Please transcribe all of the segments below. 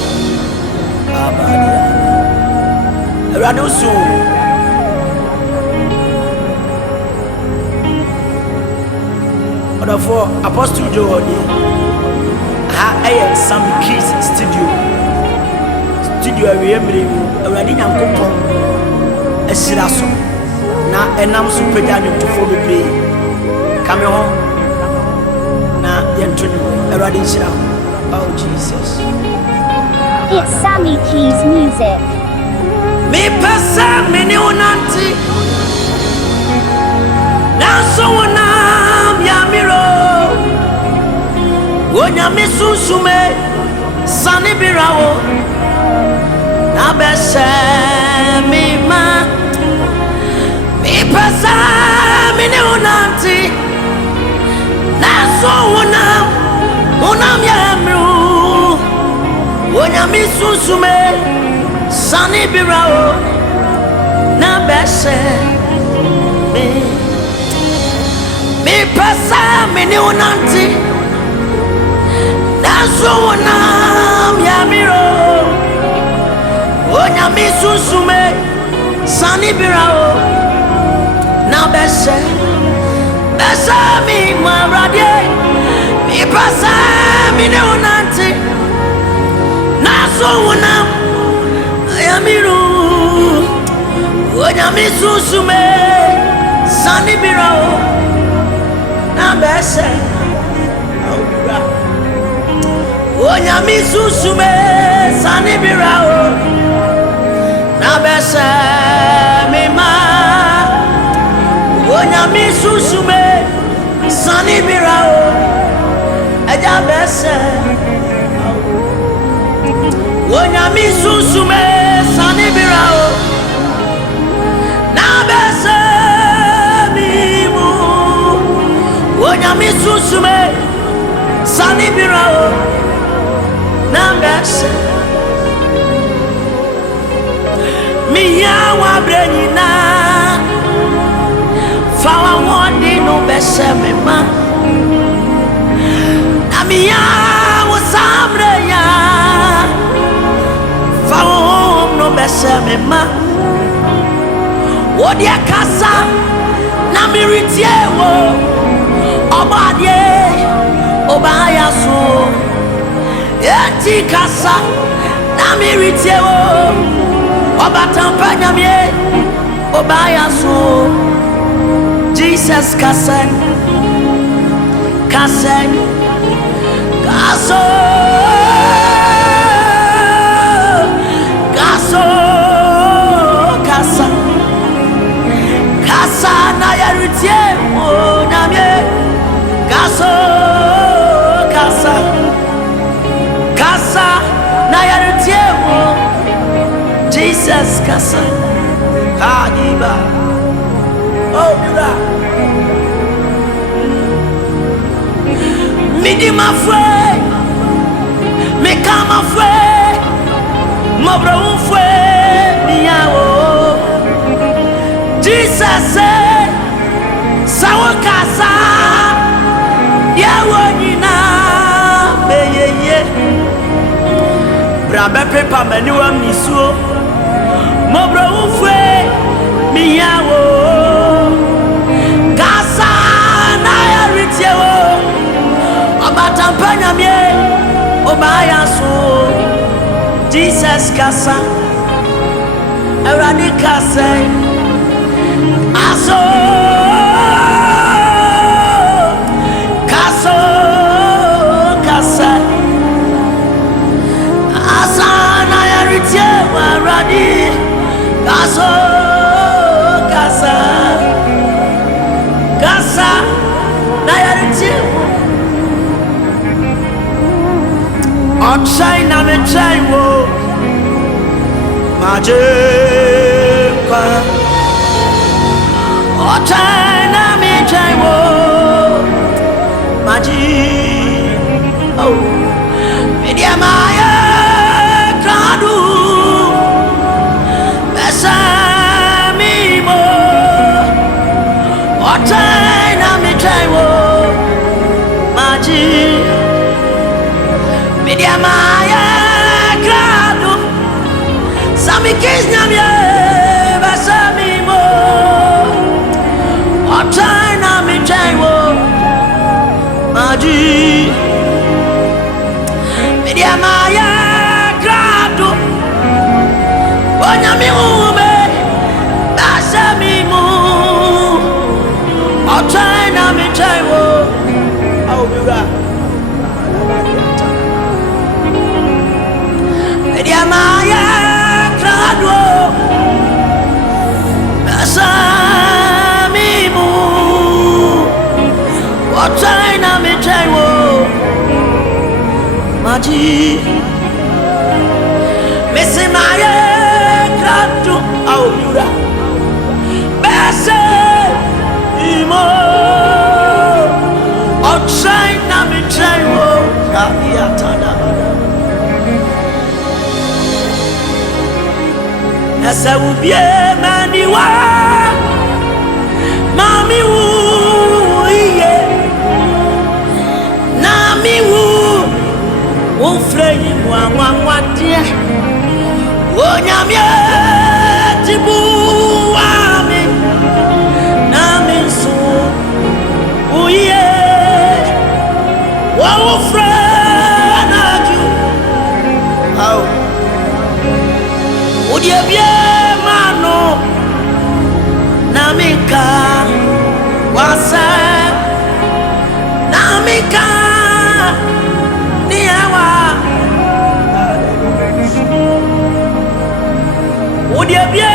Yura Abadia Radusu Order for Apostle Jody Sammy Keys Studio Remedy Radina Coupon Esiraso na enam super janu to for be come home na yentuni Radin Shira. Oh Jesus. It's Sammy Keys music. Me pasa me ni onanti na so na ya miro wonya me susume sani birawo na bese me ma me pasa me ni onanti na so na ya miro wonya me susume Sunny Birao na bese me pasa me ni unanti na so na ya miro onya mi susume Sunny Birao na bese mi marade me pasa me ni unanti na so na Yamiru Onya mi susume Sunny Birao na bese Onya mi susume Sunny Birao na bese mi ma Onya mi susume Sunny Birao eja bese Onya mi susume Sunny Birao na bese mi mu Onya mi susume Sunny Birao na bese mi ya wa brenyina fa wa wodi no bese me ma na mi ya wo sabre ya fa no bese me ma Wodi akasa na miritie wo obade obaya so eti kasa na miritie wo obatampanya me obaya so Jesus kasa kasa kaso na ya ritie o namye kaso kasa na ya ritie o Jesus kasa hadiba oh yura midi mafwe me kama fwe mobro fwe miyawo Jesus Sawakasa Yawonina Beyeye Brabe pepa menuwa misuo Mobro ufwe miyawo Kasa na ya rityewo Obatampanya mye Obaya so Jesus kasa Eradi kasa Aso kasa asana ya ritie waradi kaso kasa na ya ritie on China me chaiwo majepa on China me chaiwo maji oh media maya kradu besami mo otana mi taiwo maji media maya wati Mesimaye kratu au yura Bese imo Outside na mi try wo na yatada Ese ubie maniwa Mami wu iye Nami wu Ufreyi mwa die Onyamye tibu wami Nami su uye Wa ufre na ju Au Udie bie mano Namika Wasa Namika Niawa Udie bie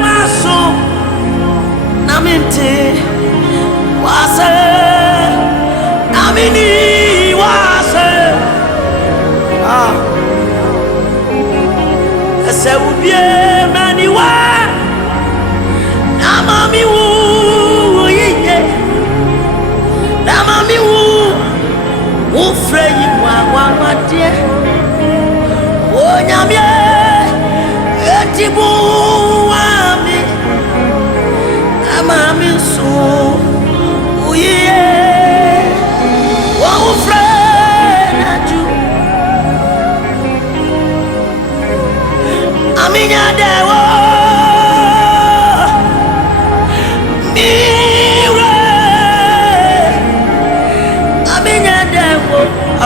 maso Naminti Wasa Namini wasa Ese ubie maniwa Namami wu yiye Namami wu Ufreyi mwa die Onyamye Etibu wami Namami su Uyiye Wa ufre na ju Aminya dewo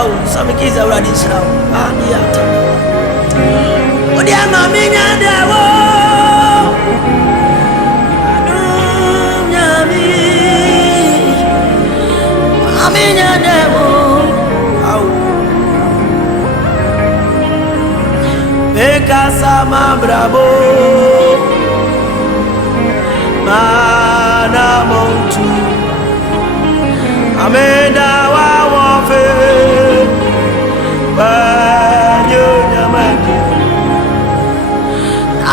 Oh, some kids are already slow. Oh, dear, mommy, dewo. Mommy, dewo. Oh, Peka sama bravo. Mana montu. Amenda wa wafe.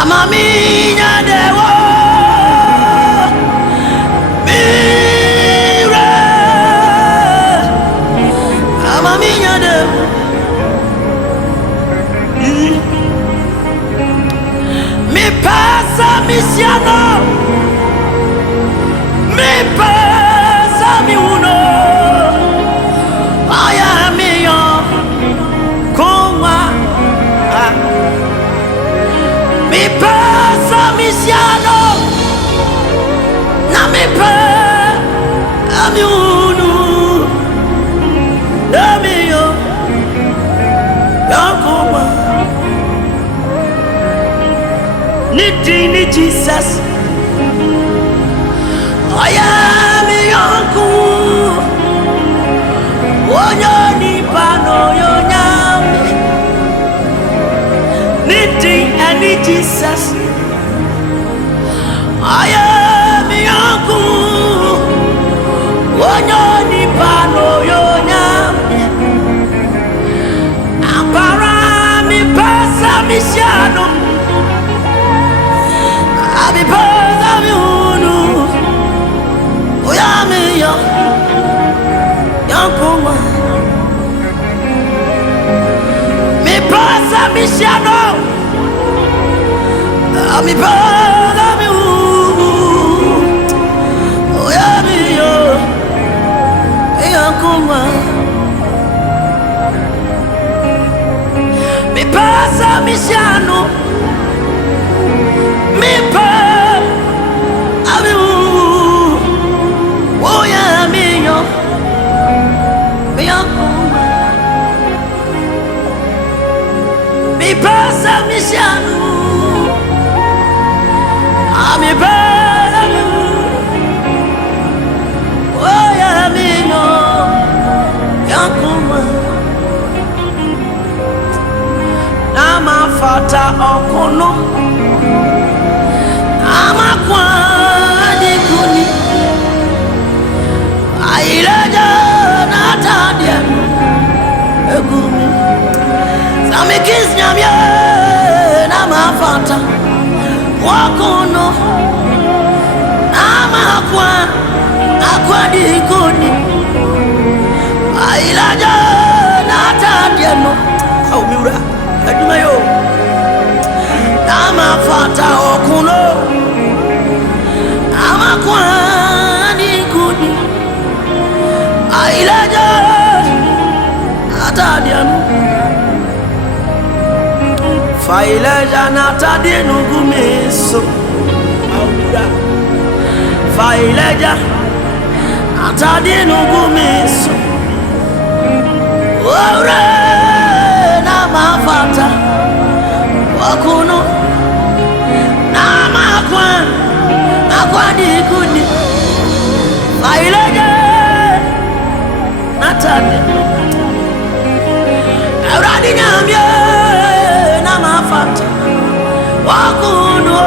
Amaminya dewo Mire Amaminya dewo Mi pasa misiano Mi pasa mi uno Aya miyo Kuma Mi pasa misiano Na mi pe Amiunu Namiyo Yakuma Nidini Jesus Ayami yanku Onyoni pano yonyami Nidi ani Jesus Ayami yanku Onyoni pano yonyami Ampara mi pesa misiano Abi pesa mi unu Oyami yankuma Mi pesa misiano Ami pesa mi unu Oyami yankuma Mi pesa misiano Mi pesa mi unu Oyami yankuma Mi pesa misiano Ami pesa mi Oyami yankuma Nama fata okono Nama kwa dikuni Aileja natadia Egumi Sammy kiss nyamye na mafata wakono ama akwa di koni ailaja na tadieno au miura aduma yo na mafata wakono ama akwa di koni ailaja atadieno Faileja na tadienu gumeso Aura Faileja na tadienu gumeso Aura na mafata wakuno na makwa dikuni Faileja na tadienu Aura di nyambye mafata wakuno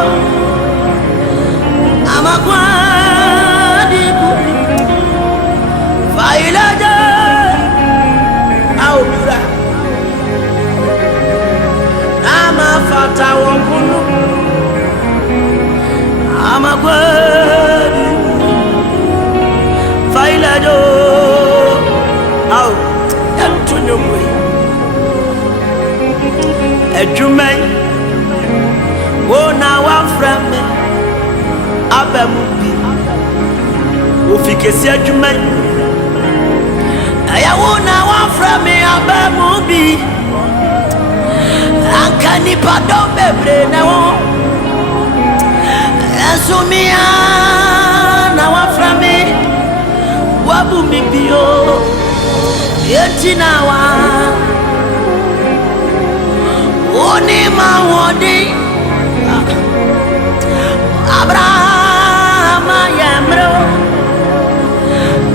amakwadi kuni failaja au mura amafata wakuno amakwadi failaja au yantunyumwe Ejumai Wona waframe Abamubi Ofikesi ejumai Aya wona waframe abamubi Ankani pado bebre na wo Asumia na waframe Wabumi bio Yeti na wa Oni mawodi Abraham yamro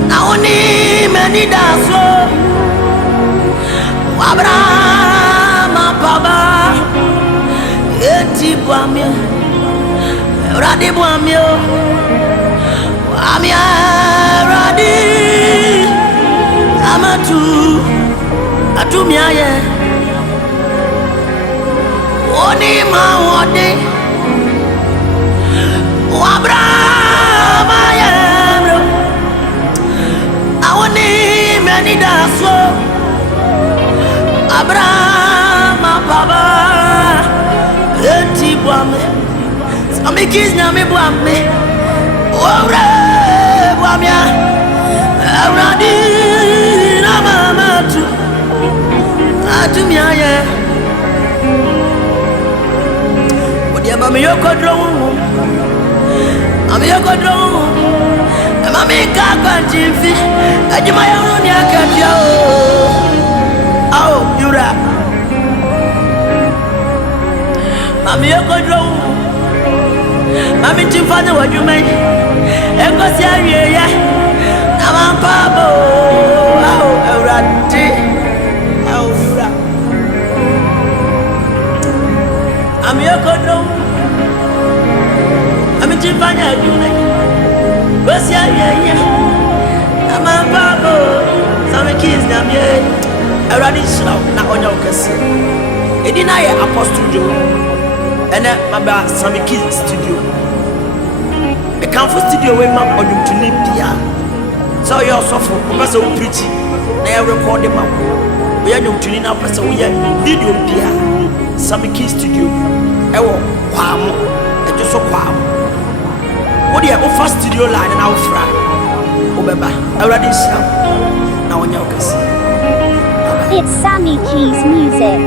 Na oni menidaso Abraham baba Eti bwamyo Radi bwamyo Amya radi Amatu Atumyaye Oni mawodi Abraham ayemro Awoni menidaso Abraham baba Eti bwame Sammy kiss nyame bwame Ore bwamya Awradi na mamatu Atumyaye Mami yoko drone, mami yoko drone, mami kakwa jifi, ajima ya unoni akatia oh, yura. Mami yoko drone, mami chifanya wajume, eko siya yeye, na mampabo, eurati, yura. Mami yoko drone. Chifanya jume Bosi ya Ama babo Sammy kiss nyamye Eradi shiraw na onya ukasi Edi na ye Apostle Joe Ene maba Sammy Kiss studio E kanfo studio we mam onyumtuni bia So yo sofo Upasa u preach Na ye record ma Uya nyumtuni na upasa uya video bia Sammy Kiss studio Ewo kwamo Ejo so kwamo What you offer studio line and our friend? Obeba, already now on your case. It's Sammy Keys Music.